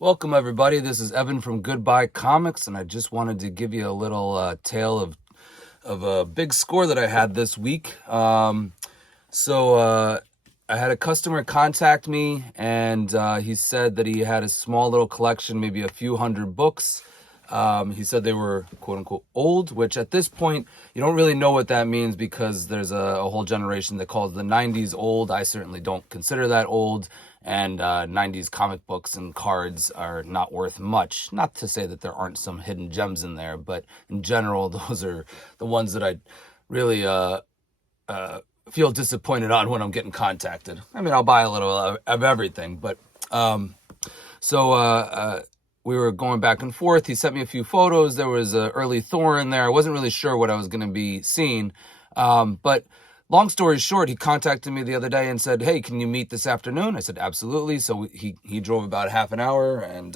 Welcome everybody, this is Evan from GoodBuy Comics, and I just wanted to give you a little tale of a big score that I had this week. So I had a customer contact me, and he said that he had a small little collection, maybe a few hundred books. He said they were quote-unquote old, which at this point, you don't really know what that means because there's a whole generation that calls the 90s old. I certainly don't consider that old, and 90s comic books and cards are not worth much. Not to say that there aren't some hidden gems in there, but in general, those are the ones that I really feel disappointed on when I'm getting contacted. I mean, I'll buy a little of everything, but we were going back and forth. He sent me a few photos. There was an early Thor in there. I wasn't really sure what I was going to be seeing. But long story short, he contacted me the other day and said, hey, can you meet this afternoon? I said, absolutely. So he drove about half an hour, and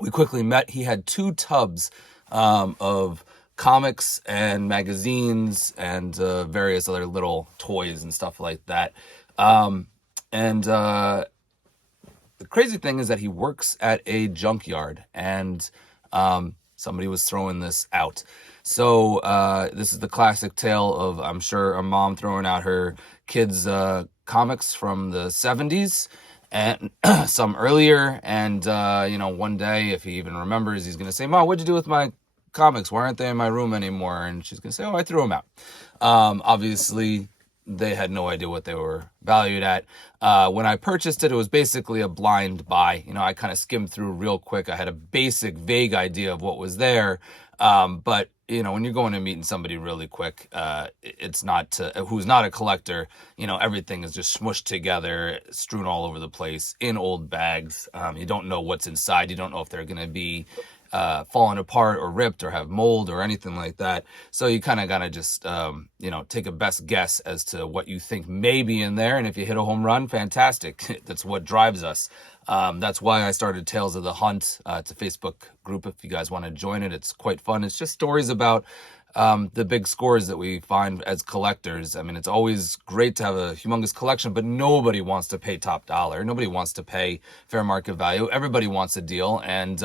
we quickly met. He had 2 tubs of comics and magazines and various other little toys and stuff like that. The crazy thing is that he works at a junkyard, and somebody was throwing this out. So this is the classic tale of, I'm sure, a mom throwing out her kids' comics from the 70s and some earlier. And, one day, if he even remembers, he's going to say, Mom, what'd you do with my comics? Why aren't they in my room anymore? And she's going to say, oh, I threw them out. Obviously, they had no idea what they were valued at. When I purchased it, it was basically a blind buy. I kind of skimmed through real quick. I had a basic, vague idea of what was there. But when you're going and meeting somebody really quick, it's not who's not a collector, everything is just smushed together, strewn all over the place in old bags. You don't know what's inside. You don't know if they're going to be falling apart or ripped or have mold or anything like that. So you kind of gotta just take a best guess as to what you think may be in there, and if you hit a home run, fantastic. That's what drives us. That's why I started Tales of the Hunt. It's a Facebook group if you guys want to join it. It's quite fun. It's just stories about the big scores that we find as collectors. I mean, it's always great to have a humongous collection, but nobody wants to pay top dollar. Nobody wants to pay fair market value. Everybody wants a deal, and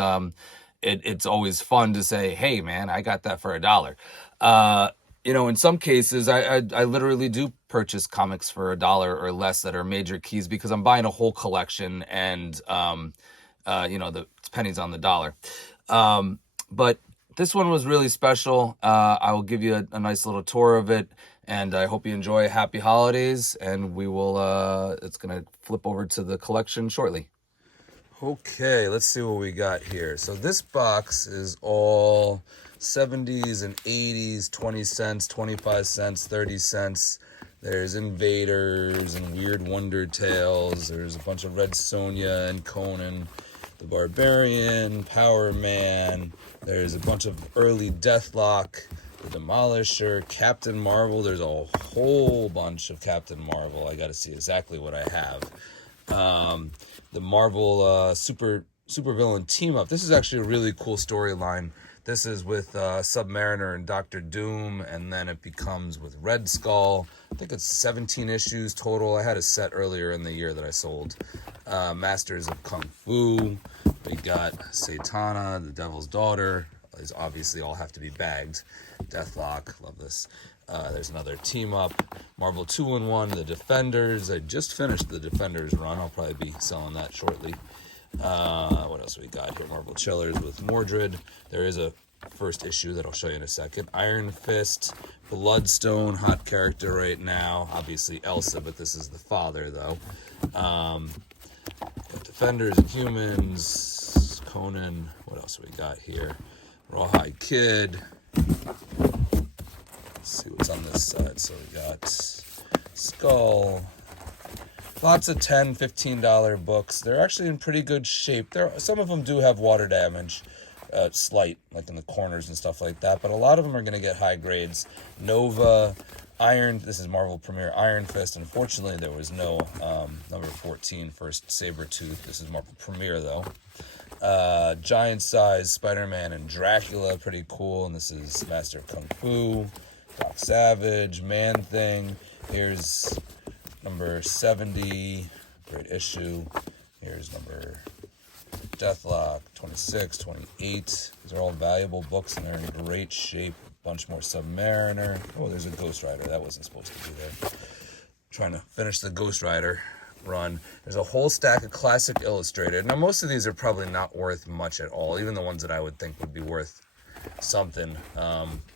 it's always fun to say, hey, man, I got that for $1. In some cases, I literally do purchase comics for $1 or less that are major keys because I'm buying a whole collection, and, the pennies on the dollar. But this one was really special. I will give you a nice little tour of it, and I hope you enjoy. Happy holidays, and we will, it's going to flip over to the collection shortly. Okay, let's see what we got here. So this box is all 70s and 80s, 20 cents, 25 cents, 30 cents. There's Invaders and Weird Wonder Tales. There's a bunch of Red Sonja and Conan the Barbarian, Power Man. There's a bunch of early Deathlock, the Demolisher, Captain Marvel. There's a whole bunch of Captain Marvel. I got to see exactly what I have. The Marvel super villain team up. This is actually a really cool storyline. This is with Submariner and Doctor Doom, and then it becomes with Red Skull. I think it's 17 issues total. I had a set earlier in the year that I sold. Masters of Kung Fu. We got Satana, the Devil's Daughter. These obviously all have to be bagged. Deathlock, love this. There's another team up. Marvel 2-in-1, The Defenders. I just finished the Defenders run. I'll probably be selling that shortly. What else we got here? Marvel Chillers with Mordred. There is a first issue that I'll show you in a second. Iron Fist, Bloodstone, hot character right now. Obviously Elsa, but this is the father though. Defenders, Humans, Conan. What else we got here? Rawhide Kid. Let's see what's on this side. So we got Skull. Lots of $10, $15 books. They're actually in pretty good shape. Some of them do have water damage, slight, like in the corners and stuff like that, but a lot of them are going to get high grades. Nova, this is Marvel Premiere Iron Fist. Unfortunately, there was no number 14 first Sabretooth. This is Marvel Premiere, though. Giant size Spider-Man and Dracula, pretty cool. And this is Master of Kung Fu. Doc Savage, Man-Thing. Here's number 70, great issue. Here's number Deathlock, 26, 28. These are all valuable books and they're in great shape. A bunch more Submariner. Oh, there's a Ghost Rider. That wasn't supposed to be there. Trying to finish the Ghost Rider run. There's a whole stack of classic illustrated. Now, most of these are probably not worth much at all. Even the ones that I would think would be worth something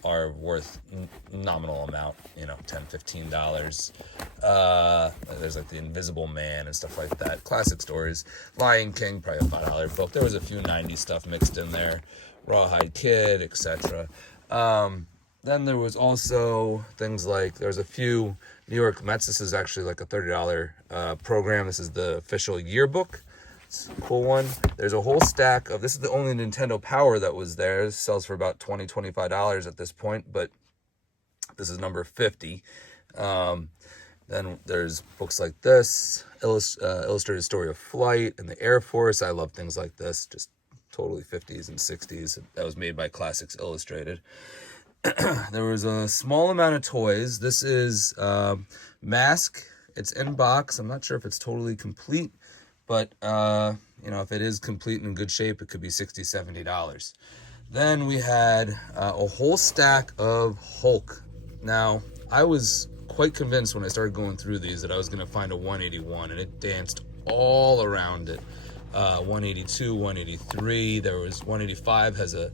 are worth nominal amount, you know, $10, $15. There's like the Invisible Man and stuff like that. Classic stories. Lion King, probably a $5 book. There was a few 90s stuff mixed in there. Rawhide Kid, etc. Then there was also things like, there's a few New York Mets. This is actually like a $30 program. This is the official yearbook. It's a cool one. There's a whole stack of, this is the only Nintendo Power that was there. It sells for about $20, $25 at this point, but this is number 50. Then there's books like this, Illustrated Story of Flight and the Air Force. I love things like this, just totally 50s and 60s. That was made by Classics Illustrated. There was a small amount of toys. This is Mask. It's in box. I'm not sure if it's totally complete, but you know, if it is complete and in good shape, it could be $60, $70. Then we had a whole stack of Hulk. Now, I was quite convinced when I started going through these that I was going to find a 181, and it danced all around it. 182, 183. There was 185 has a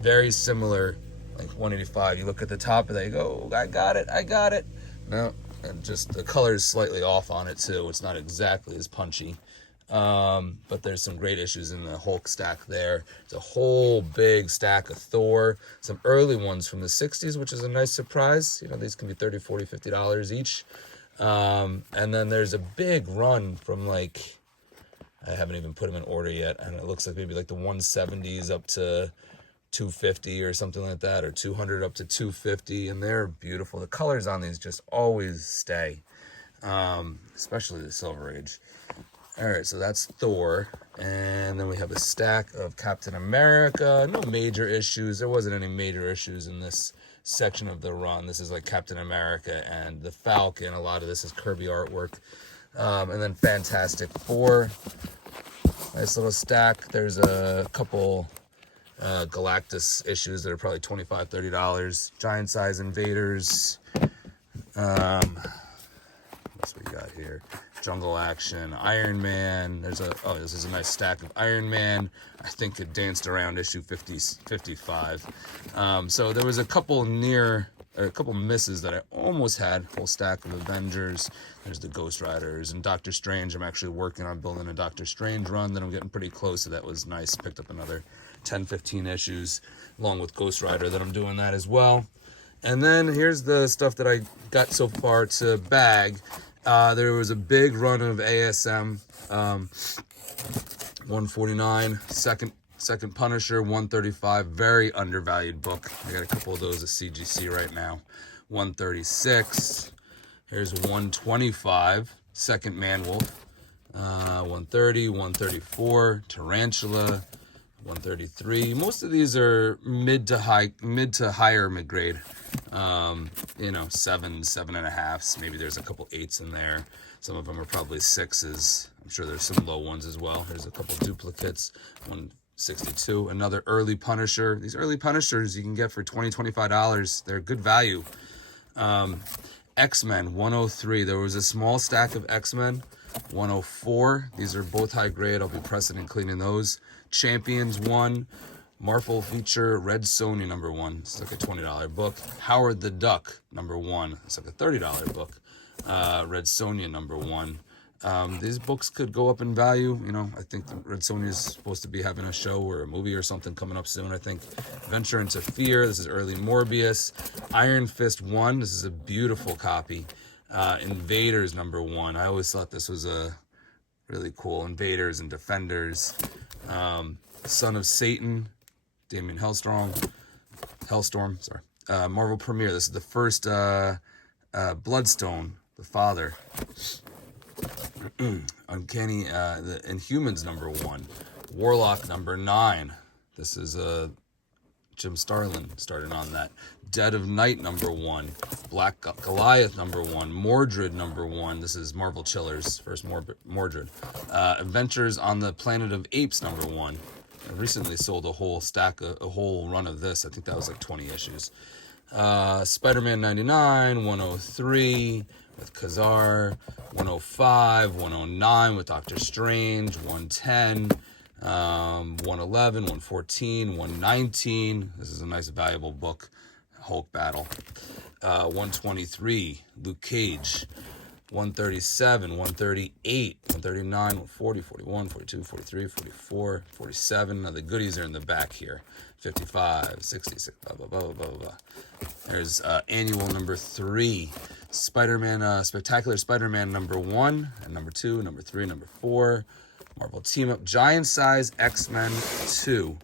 very similar, like 185. You look at the top of that, you go, oh, I got it. No, and just the color is slightly off on it too. It's not exactly as punchy. But there's some great issues in the Hulk stack there. It's a whole big stack of Thor, some early ones from the 60s, which is a nice surprise. You know, these can be $30, $40, $50 each. And then there's a big run from, like, I haven't even put them in order yet, and it looks like maybe like the 170s up to 250 or something like that, or 200 up to 250, and they're beautiful. The colors on these just always stay, especially the Silver Age. All right, so that's Thor, and then we have a stack of Captain America. No major issues. There wasn't any major issues in this section of the run. This is like Captain America and the Falcon. A lot of this is Kirby artwork. And then Fantastic Four. Nice little stack. There's a couple Galactus issues that are probably $25, $30. Giant size Invaders. What's we got here? Jungle Action, Iron Man. This is a nice stack of Iron Man. I think it danced around issue 55. So there was a couple misses that I almost had. Whole stack of Avengers. There's the Ghost Riders and Doctor Strange. I'm actually working on building a Doctor Strange run that I'm getting pretty close to. That was nice. Picked up another 10, 15 issues along with Ghost Rider that I'm doing that as well. And then here's the stuff that I got so far to bag. There was a big run of ASM, 149, second Punisher, 135, very undervalued book. I got a couple of those at CGC right now. 136, here's 125, second Manwolf, 130, 134, Tarantula, 133. Most of these are mid to higher mid-grade. You know, 7.5s. Maybe there's a couple 8s in there. Some of them are probably 6s. I'm sure there's some low ones as well. There's a couple duplicates. 162. Another early Punisher. These early Punishers you can get for $20, $25. They're good value. X-Men 103. There was a small stack of X-Men. 104. These are both high grade. I'll be pressing and cleaning those. Champions 1. Marvel feature Red Sonja #1. It's like a $20 book. Howard the Duck #1. It's like a $30 book. Red Sonja #1. These books could go up in value. You know, I think Red Sonja is supposed to be having a show or a movie or something coming up soon. I think Venture into Fear. This is early Morbius. Iron Fist 1. This is a beautiful copy. Invaders #1. I always thought this was a really cool. Invaders and Defenders. Son of Satan. Damien Hellstorm, sorry. Marvel Premiere. This is the first Bloodstone, the father. Uncanny, the Inhumans #1. Warlock #9. This is a Jim Starlin started on that. Dead of Night #1, Black Goliath #1, Mordred #1. This is Marvel Chiller's first Mordred. Adventures on the Planet of Apes #1. I recently sold a whole run of this. I think that was like 20 issues. Spider-Man 99, 103 with Kazar, 105, 109 with Doctor Strange, 110, 111, 114, 119. This is a nice, valuable book. Hulk Battle. 123, Luke Cage. 137, 138, 139, 140, 41, 42, 43, 44, 47. Now the goodies are in the back here. 55, 66, blah, blah, blah, blah, blah. There's annual #3, Spider-Man, Spectacular Spider-Man #1, and #2, #3, #4. Marvel Team Up, Giant Size X-Men 2.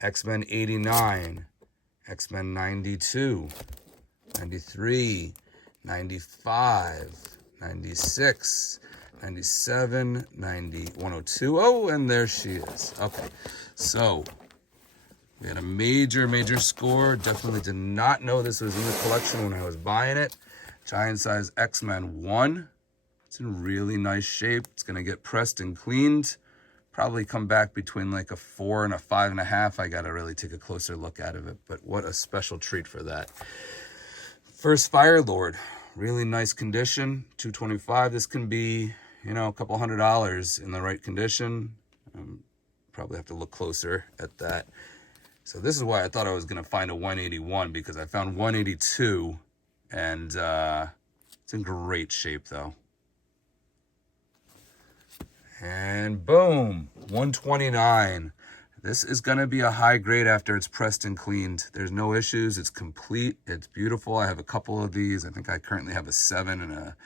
X-Men 89, X-Men 92, 93, 95, 96, 97, 90, 102. Oh, and there she is. Okay, so we had a major score. Definitely did not know this was in the collection when I was buying it. Giant Size X-Men 1. It's in really nice shape. It's going to get pressed and cleaned. Probably come back between like a 4 and a 5.5. I got to really take a closer look at it, but what a special treat for that. First Firelord, really nice condition, $225. This can be, a couple $100 in the right condition. Probably have to look closer at that. So this is why I thought I was going to find a 181, because I found 182, and it's in great shape though. And boom, 129. This is going to be a high grade after it's pressed and cleaned. There's no issues. It's complete. It's beautiful. I have a couple of these. I think I currently have a 7 and a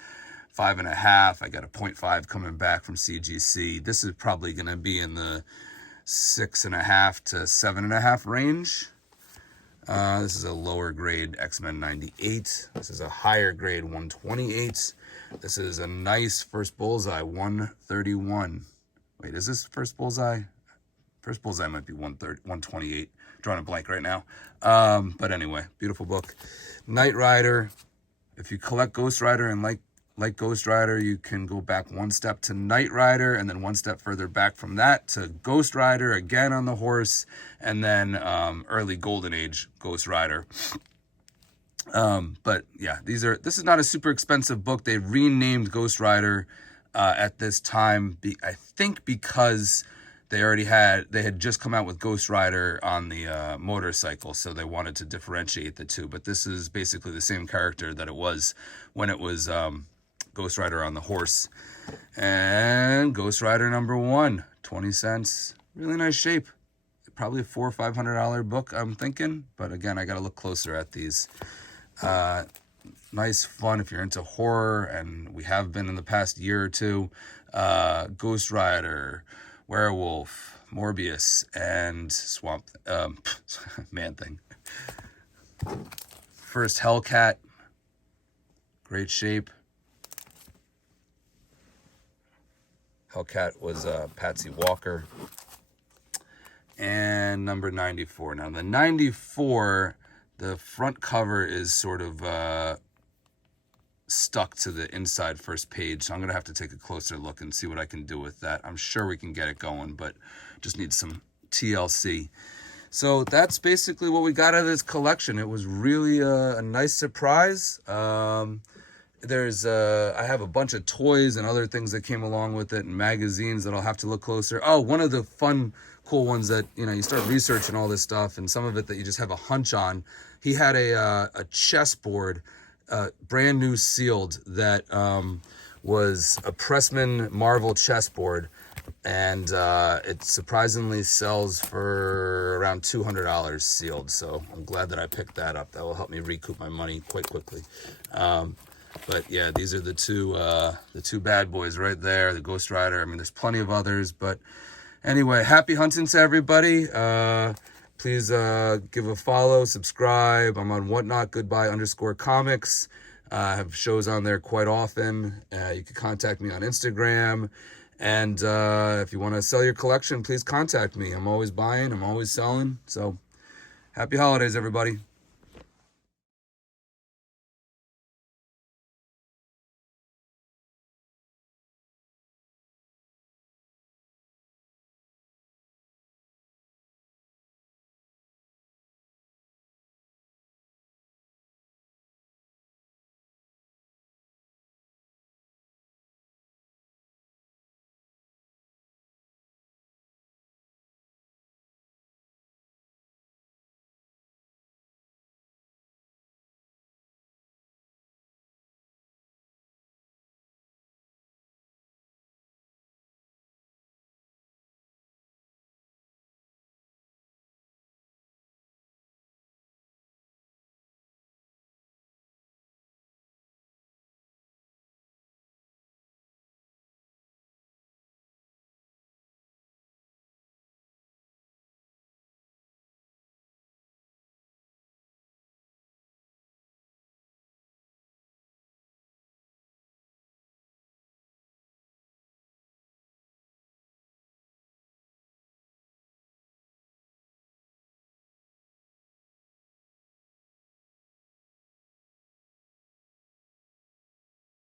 5.5. I got a 0.5 coming back from CGC. This is probably going to be in the 6.5 to 7.5 range. This is a lower grade X-Men 98. This is a higher grade 128. This is a nice first bullseye 131. Wait, is this first bullseye? First bullseye might be 128. Drawing a blank right now. But anyway, beautiful book. Knight Rider. If you collect Ghost Rider and like Ghost Rider, you can go back one step to Knight Rider, and then one step further back from that to Ghost Rider again on the horse, and then early Golden Age Ghost Rider. But yeah, this is not a super expensive book. They renamed Ghost Rider at this time, I think because they had just come out with Ghost Rider on the motorcycle, so they wanted to differentiate the two. But this is basically the same character that it was when it was Ghost Rider on the horse. And Ghost Rider #1, 20 cents. Really nice shape. Probably a $400 or $500 book, I'm thinking. But again, I got to look closer at these. Nice fun if you're into horror, and we have been in the past year or two. Ghost Rider, Werewolf, Morbius, and Swamp Man-Thing. First Hellcat, great shape. Hellcat was Patsy Walker. And number 94. Now the 94, the front cover is sort of stuck to the inside first page, so I'm going to have to take a closer look and see what I can do with that. I'm sure we can get it going, but just need some TLC. So that's basically what we got out of this collection. It was really a nice surprise. I have a bunch of toys and other things that came along with it, and magazines that I'll have to look closer. Oh, one of the fun, cool ones that, you start researching all this stuff, and some of it that you just have a hunch on. He had a chessboard, brand new sealed, that was a Pressman Marvel chessboard, and it surprisingly sells for around $200 sealed. So I'm glad that I picked that up. That will help me recoup my money quite quickly. But yeah, these are the two bad boys right there, the Ghost Rider. I mean, there's plenty of others, but anyway, happy hunting to everybody. Please give a follow, subscribe. I'm on Whatnot, GoodBuy_comics. I have shows on there quite often. You can contact me on Instagram. And if you want to sell your collection, please contact me. I'm always buying, I'm always selling. So happy holidays, everybody.